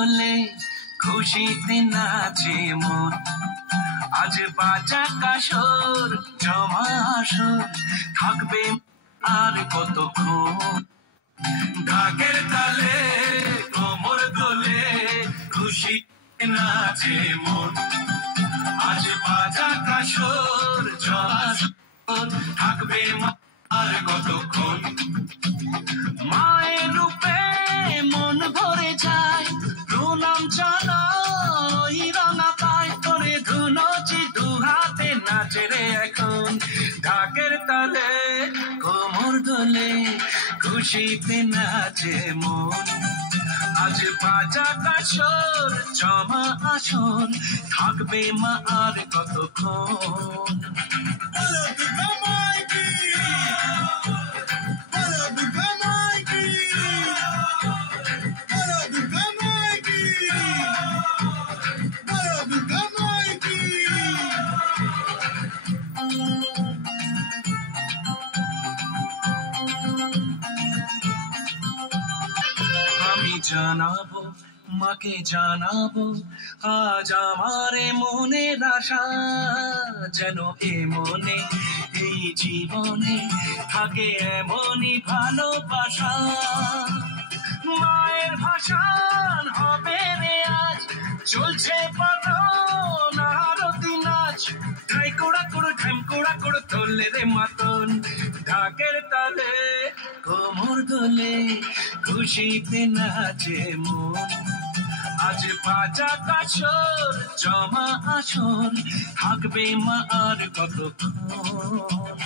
দোলে খুশিতে নাচে মন আজ বাজা কাসর জমা আসর থাকবে আর কতক্ষণ ঢাকের তালে কোমর দোলে খুশিতে নাচে মন আজ বাজা কাসর জমা আসর থাকবে আর কতক্ষণ মায়ের রূপে মন ভরে যায় প্রণাম জানাই রাঙা পায় করে ধুনচি দু হাতে নাচে রে এখন ঢাকের তালে কোমর দোলে খুশিতে নাচে মন আজ বাজা কাসর জমা আসর থাকবে মা আর কতক্ষণ আমি জানাবো মাকে জানাবো আজ আমার মনের আশা যেন এ মনে এই জীবনে থাকে এমনই ভালোবাসা মায়ের ভাষণ হবে রে আজ চলছে পালন আরতি নাচ ঢাই কোড়া কোড়ো ঢাম কোড়া কোড়ো তোলে রে মাতন ঢাকের তালে কোমর দোলে খুশিতে নাচে মন আজ বাজা কাসর জমা আসর থাকবে মা আর কতক্ষণ